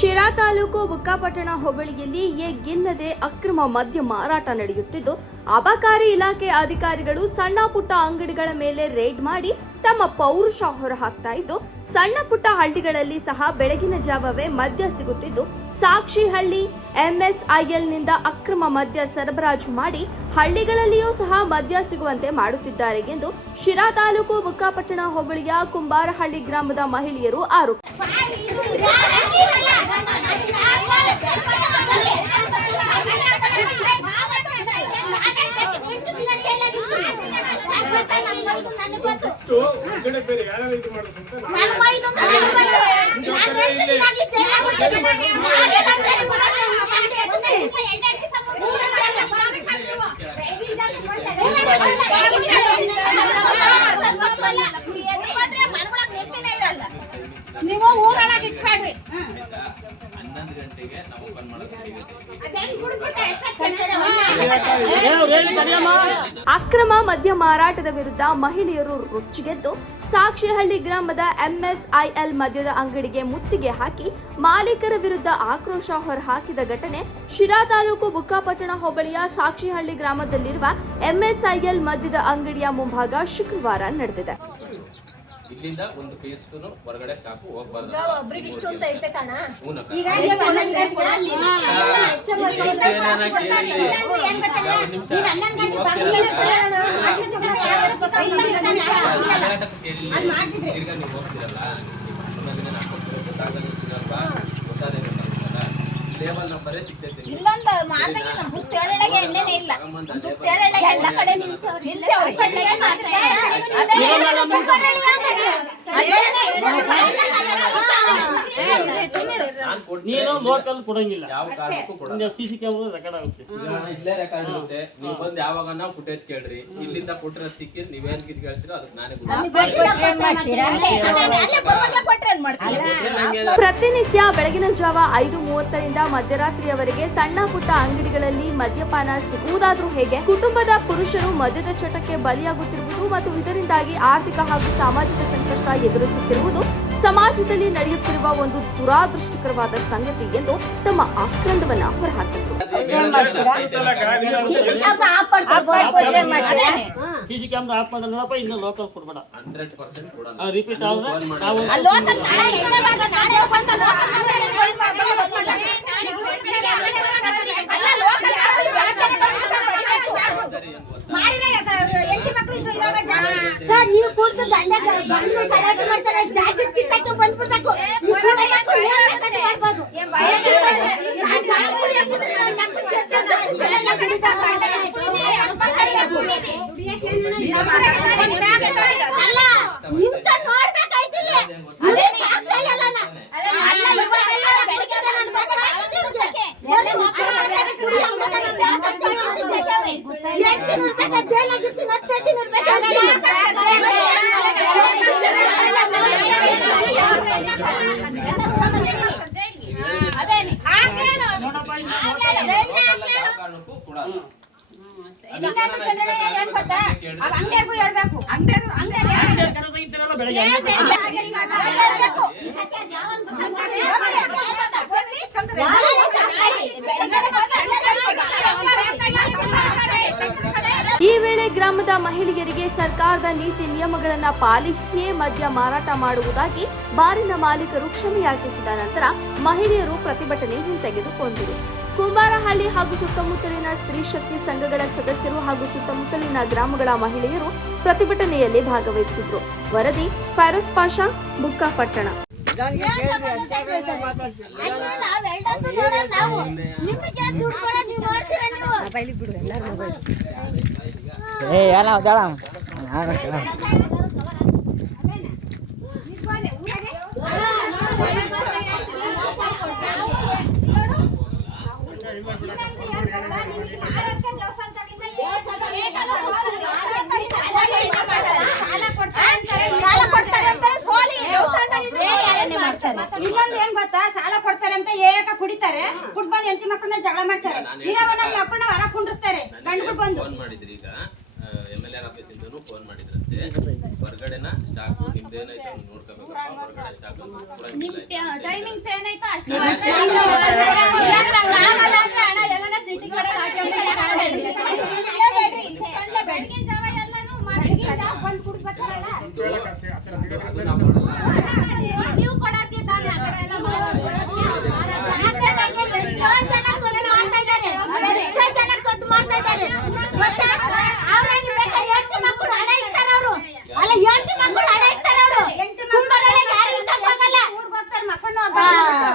ಶಿರಾ ತಾಲೂಕು ಬುಕ್ಕಾಪಟ್ಟಣ ಹೋಬಳಿಯಲ್ಲಿ ಎಗ್ಗಿಲ್ಲದೆ ಅಕ್ರಮ ಮದ್ಯ ಮಾರಾಟ ನಡೆಯುತ್ತಿದ್ದು, ಅಬಕಾರಿ ಇಲಾಖೆ ಅಧಿಕಾರಿಗಳು ಸಣ್ಣ ಪುಟ್ಟ ಅಂಗಡಿಗಳ ಮೇಲೆ ರೇಡ್ ಮಾಡಿ ತಮ್ಮ ಪೌರುಷ ಹೊರಹಾಕ್ತಾ ಇದ್ದು, ಸಣ್ಣ ಪುಟ್ಟ ಹಳ್ಳಿಗಳಲ್ಲಿ ಸಹ ಬೆಳಗಿನ ಜಾವವೇ ಮದ್ಯ ಸಿಗುತ್ತಿದ್ದು, ಸಾಕ್ಷಿಹಳ್ಳಿ ಎಂಎಸ್ಐಎಲ್ನಿಂದ ಅಕ್ರಮ ಮದ್ಯ ಸರಬರಾಜು ಮಾಡಿ ಹಳ್ಳಿಗಳಲ್ಲಿಯೂ ಸಹ ಮದ್ಯ ಸಿಗುವಂತೆ ಮಾಡುತ್ತಿದ್ದಾರೆ ಎಂದು ಶಿರಾ ತಾಲೂಕು ಬುಕ್ಕಾಪಟ್ಟಣ ಹೋಬಳಿಯ ಕುಂಬಾರಹಳ್ಳಿ ಗ್ರಾಮದ ಮಹಿಳೆಯರು ಆರೋಪ. ನೀವು ಊರೊಳಗೆ ಇಟ್ಬೇಡ್ರಿ. 11 ಗಂಟೆಗೆ ನಾವು ಓಪನ್ ಮಾಡೋದು. ಅಕ್ರಮ ಮದ್ಯ ಮಾರಾಟದ ವಿರುದ್ಧ ಮಹಿಳೆಯರು ರೊಚ್ಚಿಗೆದ್ದು ಸಾಕ್ಷಿಹಳ್ಳಿ ಗ್ರಾಮದ ಎಂಎಸ್ಐಎಲ್ ಮದ್ಯದ ಅಂಗಡಿಗೆ ಮುತ್ತಿಗೆ ಹಾಕಿ ಮಾಲೀಕರ ವಿರುದ್ಧ ಆಕ್ರೋಶ ಹೊರಹಾಕಿದ ಘಟನೆ ಶಿರಾ ತಾಲೂಕು ಬುಕ್ಕಾಪಟ್ಟಣ ಹೋಬಳಿಯ ಸಾಕ್ಷಿಹಳ್ಳಿ ಗ್ರಾಮದಲ್ಲಿರುವ ಎಂಎಸ್ಐಎಲ್ ಮದ್ಯದ ಅಂಗಡಿಯ ಮುಂಭಾಗ ಶುಕ್ರವಾರ ನಡೆದಿದೆ. ಇಲ್ಲಿಂದ ಒಂದು ಪೀಸ್ನು ಹೊರಗಡೆ ಸ್ಟಾಪ್ ಹೋಗಬಾರದು. ಒಬ್ರಿಗೆ ಇಷ್ಟು ಅಂತ ಐತೆ ಕಣ. ಈಗ ನೀವು ಹೋಗ್ತಿರಲ್ಲ ಲೇಬಲ್ ನಂಬರೇ ಸಿಗ್ತೈತೆ. ಇಲ್ಲೊಂದ ಮಾತಾಗಿ ನಮ್ಮ ಹುತ್ತೇಳಗೆ ಎಣ್ಣೆನೇ ಇಲ್ಲ. ಹುತ್ತೇಳಗೆ ಎಲ್ಲ ಕಡೆ ನಿಲ್ಸೋರು ನಿಲ್ಸಿ ಔಷಧಿಗೆ ಮಾಡ್ತಾರೆ. ಅದೇ ನೀನು ಲೋಕಲ್ ಕೊಡಂಗಿಲ್ಲ, ಯಾವ ಕಾರಣಕ್ಕೂ ಕೊಡಲ್ಲ. ಪಿಸಿ ಕ್ಯಾಮೆರಾ ರೆಕಾರ್ಡ್ ಆಗುತ್ತೆ. ಇಲ್ಲೇ ರೆಕಾರ್ಡ್ ಇರುತ್ತೆ. ನೀವು ಬಂದು ಯಾವಾಗ ನಾವು ಫುಟೇಜ್ ಕೇಳ್ರಿ. ಇಲ್ಲಿಂದ ಕೊಟ್ಟಿರೋದು ಸಿಕ್ಕಿರ್ ನೀವೇನ್ ಕಿದ್ ಕೇಳ್ತೀರೋ ಅದಕ್ಕೆ ನಾನೇ ಪ್ರತಿನಿತ್ಯ ಬೆಳಗಿನ ಜಾವ 5:30ರಿಂದ ಮಧ್ಯರಾತ್ರಿಯವರೆಗೆ ಸಣ್ಣ ಪುಟ್ಟ ಅಂಗಡಿಗಳಲ್ಲಿ ಮದ್ಯಪಾನ ಸಿಗುವುದಾದ್ರೂ ಹೇಗೆ? ಕುಟುಂಬದ ಪುರುಷರು ಮದ್ಯದ ಚಟಕ್ಕೆ ಬಲಿಯಾಗುತ್ತಿರುವುದು ಮತ್ತು ಇದರಿಂದಾಗಿ ಆರ್ಥಿಕ ಹಾಗೂ ಸಾಮಾಜಿಕ ಸಂಕಷ್ಟ ಎದುರಿಸುತ್ತಿರುವುದು ಸಮಾಜದಲ್ಲಿ ನಡೆಯುತ್ತಿರುವ ಒಂದು ದುರಾದೃಷ್ಟಕರವಾದ ಸಂಗತಿ ಎಂದು ತಮ್ಮ ಆಕ್ರಂದವನ್ನ ಹೊರಹಾಕಿದರು. ಪಿಸಿ ಕ್ಯಾಮೆರಾ ಆಫ್ ಮಾಡಿ ನೋಡಪ್ಪ, ಇನ್ನು ಲೋಕಲ್ ಕೊಡ್ಬೇಡ. 100% ಕೊಡಲ್ಲ. ರಿಪೀಟ್ ಆದ್ರೆ ನಾವು ಸರ್ ನೀವು ಕೂತು ದಂಡ ಬಂದು ಕಲಾಟ ಮಾಡ್ತಾರೆ. ಜಾಕೆಟ್ ಕಿತ್ತಕ್ಕೆ ಬಂದ್ಬಿಡ್ಬೇಕು. ಈ ವೇಳೆ ಗ್ರಾಮದ ಮಹಿಳೆಯರಿಗೆ ಸರ್ಕಾರದ ನೀತಿ ನಿಯಮಗಳನ್ನು ಪಾಲಿಸಿಯೇ ಮದ್ಯ ಮಾರಾಟ ಮಾಡುವುದಾಗಿ ಬಾರಿನ ಮಾಲೀಕರು ಕ್ಷಮೆಯಾಚಿಸಿದ ನಂತರ ಮಹಿಳೆಯರು ಪ್ರತಿಭಟನೆ ಹಿಂತೆಗೆದುಕೊಂಡರು. ಕುಂಬಾರಹಳ್ಳಿ ಹಾಗೂ ಸುತ್ತಮುತ್ತಲಿನ ಸ್ತ್ರೀ ಶಕ್ತಿ ಸಂಘಗಳ ಸದಸ್ಯರು ಹಾಗೂ ಸುತ್ತಮುತ್ತಲಿನ ಗ್ರಾಮಗಳ ಮಹಿಳೆಯರು ಪ್ರತಿಭಟನೆಯಲ್ಲಿ ಭಾಗವಹಿಸಿದ್ರು. ವರದಿ ಫೈರೋಜ್ ಪಾಷಾ, ಬುಕ್ಕಾಪಟ್ಟಣ. ಇನ್ನೊಂದು ಏನ್ ಗೊತ್ತಾ, ಸಾಲ ಕೊಡ್ತಾರೆ ಅಂತ ಏಕ ಕುಡಿತಾರೆ, ಕುಡ್ಬಂದು ಹೆಂಡತಿ ಮಕ್ಕಳನ್ನ ಜಗಳ ಮಾಡ್ತಾರೆ. ಇರೋ ಒಂದೊಂದು ಮಕ್ಕಳನ್ನ ಹೊರ ಕುಂಡಿರ್ತಾರೆ ಗಂಡು ಬಂದು. ಫೋನ್ ಮಾಡಿದ್ರಿ ಈಗ MLA ಆಫೀಸಿಂದ ಇಂದನೂ ಫೋನ್ ಮಾಡಿದ್ರಂತೆ ಹೊರಗಡೆನ ಸ್ಟಾಕು ನಿಮ್ದೇನೈತೆ ನೋಡ್ಕೋಬೇಕಪ್ಪ ಹೊರಗಡೆ ಸ್ಟಾಕು ಟೈಮಿಂಗ್ಸ್ ಏನಾಯ್ತು ಅಷ್ಟು ಬೆಳಗಿನ ಜಾವ ಎಲ್ಲಾನು ನೀವು ಕೊಡಾತಿ ತಾನೆ ಆ ಕಡೆ ಎಲ್ಲ ಮಕ್ಕಳು